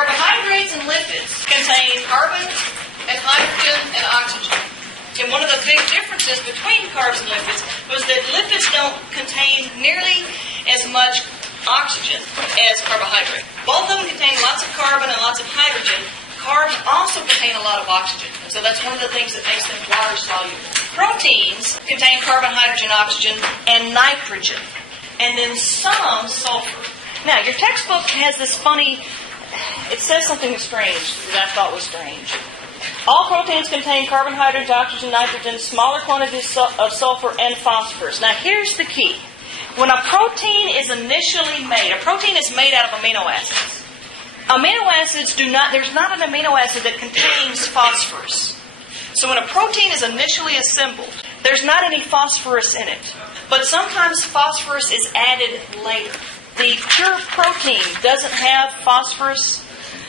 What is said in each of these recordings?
Carbohydrates and lipids contain carbon and hydrogen and oxygen. And one of the big differences between carbs and lipids was that lipids don't contain nearly as much oxygen as carbohydrate. Both of them contain lots of carbon and lots of hydrogen. Carbs also contain a lot of oxygen. So that's one of the things that makes them water soluble. Proteins contain carbon, hydrogen, oxygen, and nitrogen. And then some sulfur. Now, your textbook has this funny, it says something strange that I thought was strange. All proteins contain carbon, hydrogen, oxygen, nitrogen, smaller quantities of sulfur, and phosphorus. Now, here's the key. When a protein is initially made, a protein is made out of amino acids. Amino acids there's not an amino acid that contains phosphorus. So when a protein is initially assembled, there's not any phosphorus in it. But sometimes phosphorus is added later. The pure protein doesn't have phosphorus,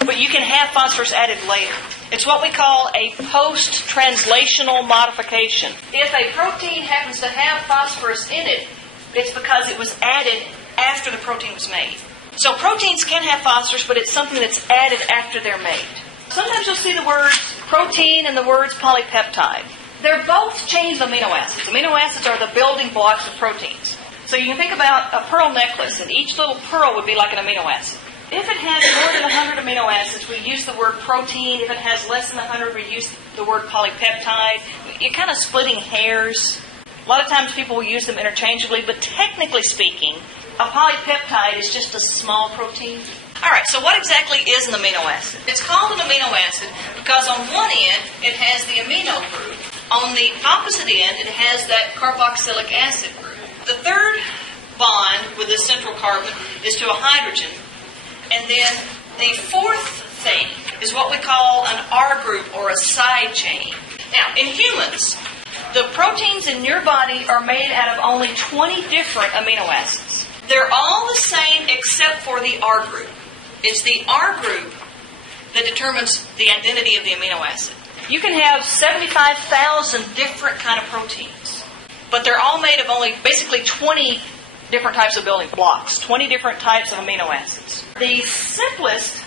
but you can have phosphorus added later. It's what we call a post-translational modification. If a protein happens to have phosphorus in it, it's because it was added after the protein was made. So proteins can have phosphorus, but it's something that's added after they're made. Sometimes you'll see the words protein and the words polypeptide. They're both chains of amino acids. Amino acids are the building blocks of proteins. So you can think about a pearl necklace, and each little pearl would be like an amino acid. If it has more than 100 amino acids, we use the word protein. If it has less than 100, we use the word polypeptide. You're kind of splitting hairs. A lot of times people will use them interchangeably, but technically speaking, a polypeptide is just a small protein. All right, so what exactly is an amino acid? It's called an amino acid because on one end, it has the amino group. On the opposite end, it has that carboxylic acid group. The third bond with the central carbon is to a hydrogen. And then the fourth thing is what we call an R group or a side chain. Now, in humans, the proteins in your body are made out of only 20 different amino acids. They're all the same except for the R group. It's the R group that determines the identity of the amino acid. You can have 75,000 different kind of proteins, but they're all made of only basically 20 different types of building blocks, 20 different types of amino acids. The simplest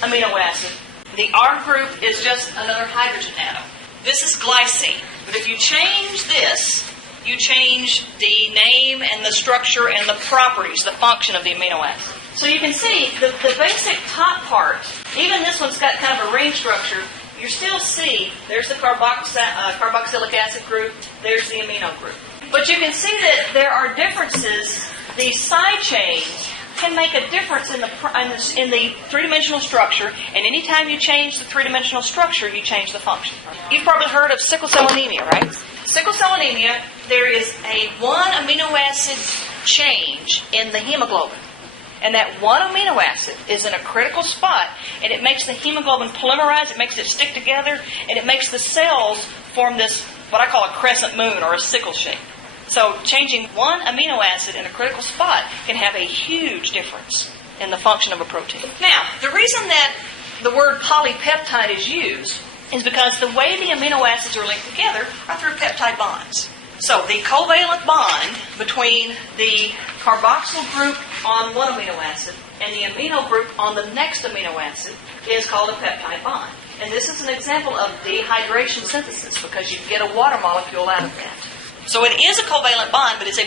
amino acid, the R group, is just another hydrogen atom. This is glycine. But if you change this, you change the name and the structure and the properties, the function of the amino acid. So you can see the basic top part, even this one's got kind of a ring structure. You still see there's the carboxylic acid group, there's the amino group. But you can see that there are differences. The side chains can make a difference in the three-dimensional structure, and anytime you change the three-dimensional structure, you change the function. You've probably heard of sickle cell anemia, right? Sickle cell anemia, there is a one amino acid change in the hemoglobin. And that one amino acid is in a critical spot, and it makes the hemoglobin polymerize, it makes it stick together, and it makes the cells form this, what I call a crescent moon or a sickle shape. So changing one amino acid in a critical spot can have a huge difference in the function of a protein. Now, the reason that the word polypeptide is used is because the way the amino acids are linked together are through peptide bonds. So the covalent bond between the carboxyl group on one amino acid and the amino group on the next amino acid is called a peptide bond. And this is an example of dehydration synthesis because you get a water molecule out of that. So it is a covalent bond, but it's a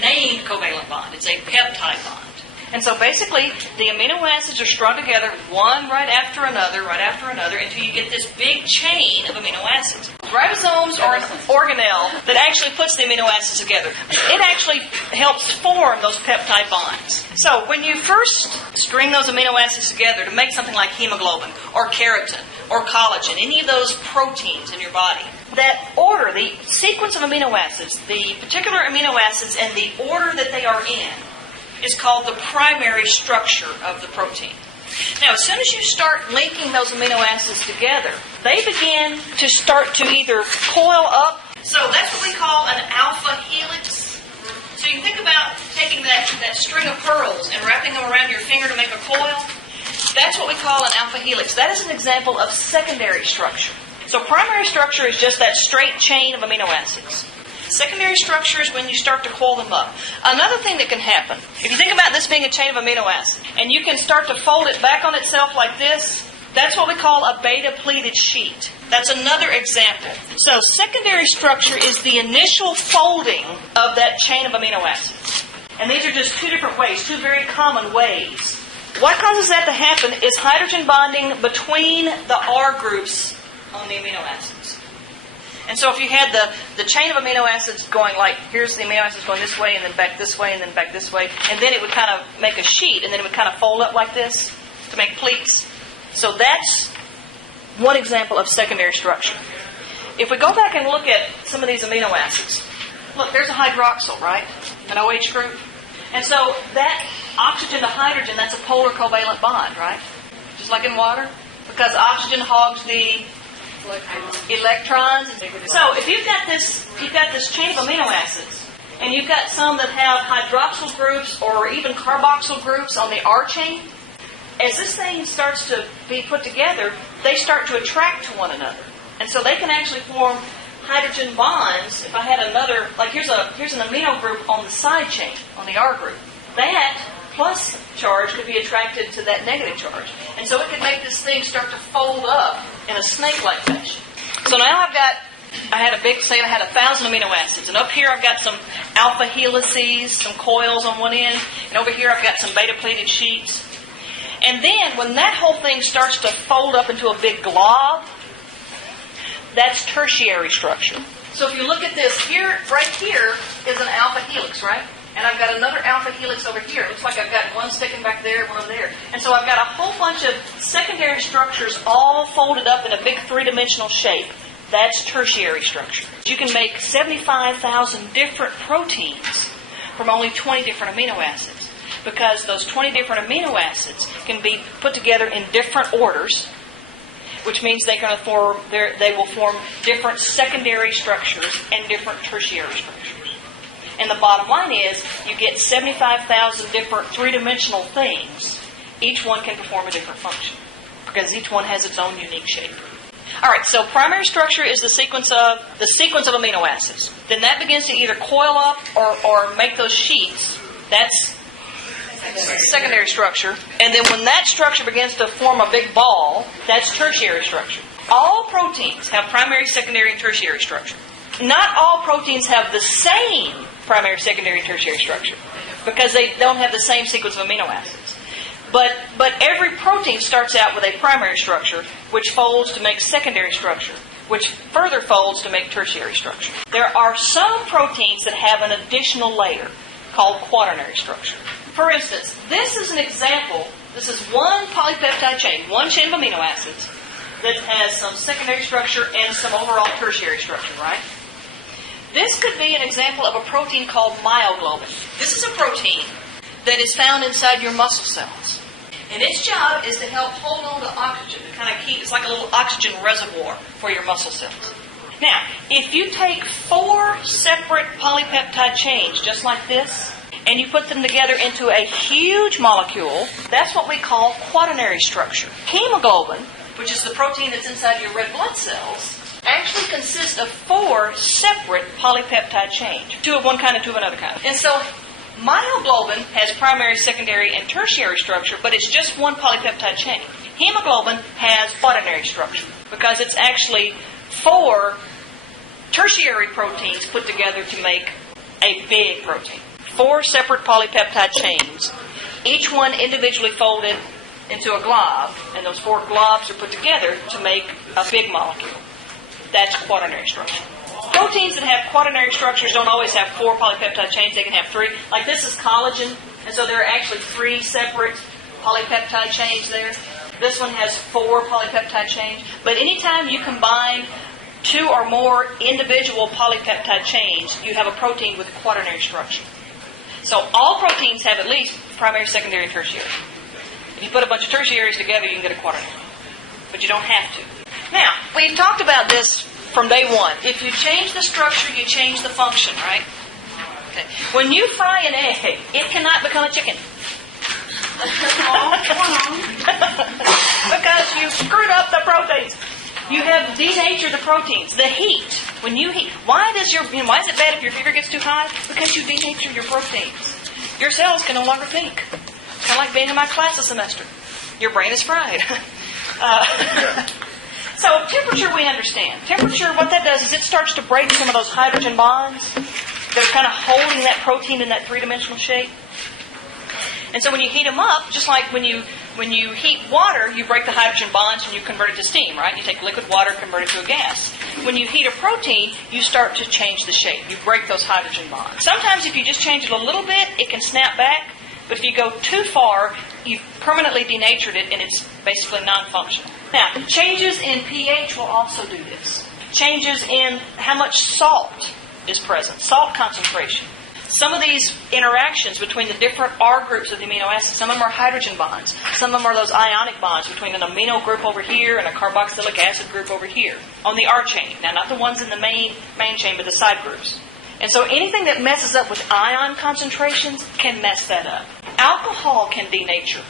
named covalent bond. It's a peptide bond. And so basically, the amino acids are strung together one right after another, until you get this big chain of amino acids. Ribosomes are an organelle that actually puts the amino acids together. It actually helps form those peptide bonds. So when you first string those amino acids together to make something like hemoglobin or keratin or collagen, any of those proteins in your body, that order, the sequence of amino acids, the particular amino acids and the order that they are in, is called the primary structure of the protein. Now, as soon as you start linking those amino acids together, they begin to start to either coil up. So that's what we call an alpha helix. So you can think about taking that string of pearls and wrapping them around your finger to make a coil. That's what we call an alpha helix. That is an example of secondary structure. So primary structure is just that straight chain of amino acids. Secondary structure is when you start to coil them up. Another thing that can happen, if you think about this being a chain of amino acids, and you can start to fold it back on itself like this, that's what we call a beta-pleated sheet. That's another example. So secondary structure is the initial folding of that chain of amino acids. And these are just two different ways, two very common ways. What causes that to happen is hydrogen bonding between the R groups on the amino acids. And so if you had the chain of amino acids going like, here's the amino acids going this way, and then back this way, and then back this way, and then it would kind of make a sheet, and then it would kind of fold up like this to make pleats. So that's one example of secondary structure. If we go back and look at some of these amino acids, look, there's a hydroxyl, right? An OH group. And so that oxygen to hydrogen, that's a polar covalent bond, right? Just like in water. Because oxygen hogs the electrons. So if you've got this chain of amino acids, and you've got some that have hydroxyl groups or even carboxyl groups on the R chain, as this thing starts to be put together, they start to attract to one another. And so they can actually form hydrogen bonds. If I had another, like here's an amino group on the side chain, on the R group. That plus charge could be attracted to that negative charge. And so it could make this thing start to fold up in a snake-like fashion. So now I had 1,000 amino acids. And up here I've got some alpha helices, some coils on one end. And over here I've got some beta-pleated sheets. And then when that whole thing starts to fold up into a big glob, that's tertiary structure. So if you look at this, right here is an alpha helix, right? And I've got another alpha helix over here. It looks like I've got one sticking back there, one over there. And so I've got a whole bunch of secondary structures all folded up in a big three-dimensional shape. That's tertiary structure. You can make 75,000 different proteins from only 20 different amino acids, because those 20 different amino acids can be put together in different orders, which means they will form different secondary structures and different tertiary structures. And the bottom line is, you get 75,000 different three-dimensional things. Each one can perform a different function, because each one has its own unique shape. All right, so primary structure is the sequence of amino acids. Then that begins to either coil up or make those sheets. That's secondary structure. And then when that structure begins to form a big ball, that's tertiary structure. All proteins have primary, secondary, and tertiary structure. Not all proteins have the same primary, secondary, and tertiary structure, because they don't have the same sequence of amino acids. But every protein starts out with a primary structure, which folds to make secondary structure, which further folds to make tertiary structure. There are some proteins that have an additional layer called quaternary structure. For instance, this is an example. This is one polypeptide chain, one chain of amino acids that has some secondary structure and some overall tertiary structure, right? This could be an example of a protein called myoglobin. This is a protein that is found inside your muscle cells. And its job is to help hold on to oxygen, to kind of it's like a little oxygen reservoir for your muscle cells. Now, if you take 4 separate polypeptide chains, just like this, and you put them together into a huge molecule, that's what we call quaternary structure. Hemoglobin, which is the protein that's inside your red blood cells, actually consists of 4 separate polypeptide chains. 2 of one kind and 2 of another kind. And so myoglobin has primary, secondary, and tertiary structure, but it's just one polypeptide chain. Hemoglobin has quaternary structure, because it's actually 4 tertiary proteins put together to make a big protein. 4 separate polypeptide chains, each one individually folded into a glob, and those 4 globs are put together to make a big molecule. That's quaternary structure. Proteins that have quaternary structures don't always have 4 polypeptide chains. They can have 3. Like this is collagen, and so there are actually 3 separate polypeptide chains there. This one has 4 polypeptide chains. But anytime you combine 2 or more individual polypeptide chains, you have a protein with quaternary structure. So all proteins have at least primary, secondary, and tertiary. If you put a bunch of tertiaries together, you can get a quaternary. But you don't have to. Now, we've talked about this from day one. If you change the structure, you change the function, right? Okay. When you fry an egg, it cannot become a chicken. Because you screwed up the proteins. You have denatured the proteins. The heat When you heat, why is it bad if your fever gets too high? Because you denature your proteins. Your cells can no longer think. Kind of like being in my class this semester. Your brain is fried. So temperature we understand. Temperature, what that does is it starts to break some of those hydrogen bonds that are kind of holding that protein in that three-dimensional shape. And so when you heat them up, just like when you heat water, you break the hydrogen bonds and you convert it to steam, right? You take liquid water, convert it to a gas. When you heat a protein, you start to change the shape. You break those hydrogen bonds. Sometimes if you just change it a little bit, it can snap back. But if you go too far, you've permanently denatured it and it's basically non-functional. Now, changes in pH will also do this. Changes in how much salt is present, salt concentration. Some of these interactions between the different R groups of the amino acids, some of them are hydrogen bonds. Some of them are those ionic bonds between an amino group over here and a carboxylic acid group over here on the R chain. Now, not the ones in the main chain, but the side groups. And so anything that messes up with ion concentrations can mess that up. Alcohol can denature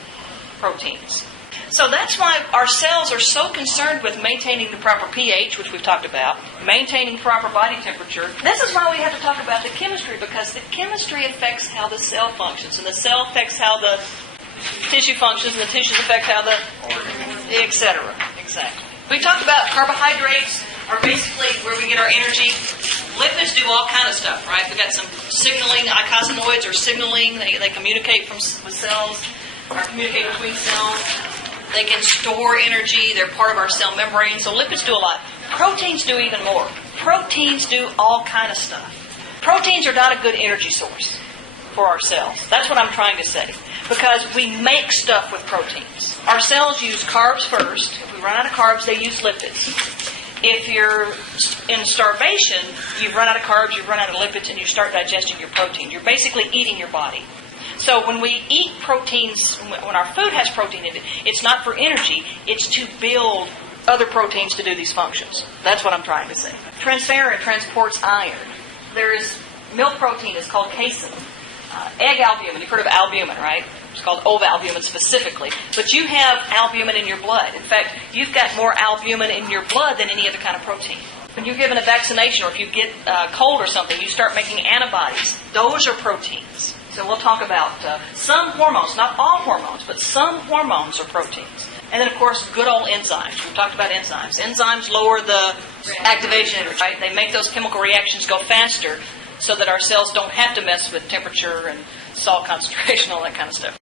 proteins. So that's why our cells are so concerned with maintaining the proper pH, which we've talked about, maintaining proper body temperature. This is why we have to talk about the chemistry, because the chemistry affects how the cell functions, and the cell affects how the tissue functions, and the tissues affect how the... etc. Exactly. We talked about carbohydrates are basically where we get our energy. Lipids do all kind of stuff, right? We've got some signaling, eicosanoids are signaling. They communicate with cells, or communicate between cells. They can store energy. They're part of our cell membrane. So lipids do a lot. Proteins do even more. Proteins do all kind of stuff. Proteins are not a good energy source for our cells. That's what I'm trying to say. Because we make stuff with proteins. Our cells use carbs first. If we run out of carbs, they use lipids. If you're in starvation, you've run out of carbs, you've run out of lipids, and you start digesting your protein. You're basically eating your body. So when we eat proteins, when our food has protein in it, it's not for energy, it's to build other proteins to do these functions. That's what I'm trying to say. Transferrin transports iron. There is milk protein is called casein. Egg albumin, you've heard of albumin, right? It's called ovalbumin specifically. But you have albumin in your blood. In fact, you've got more albumin in your blood than any other kind of protein. When you're given a vaccination or if you get cold or something, you start making antibodies. Those are proteins. So we'll talk about some hormones, not all hormones, but some hormones are proteins. And then, of course, good old enzymes. We've talked about enzymes. Enzymes lower the activation energy, right? They make those chemical reactions go faster so that our cells don't have to mess with temperature and salt concentration, all that kind of stuff.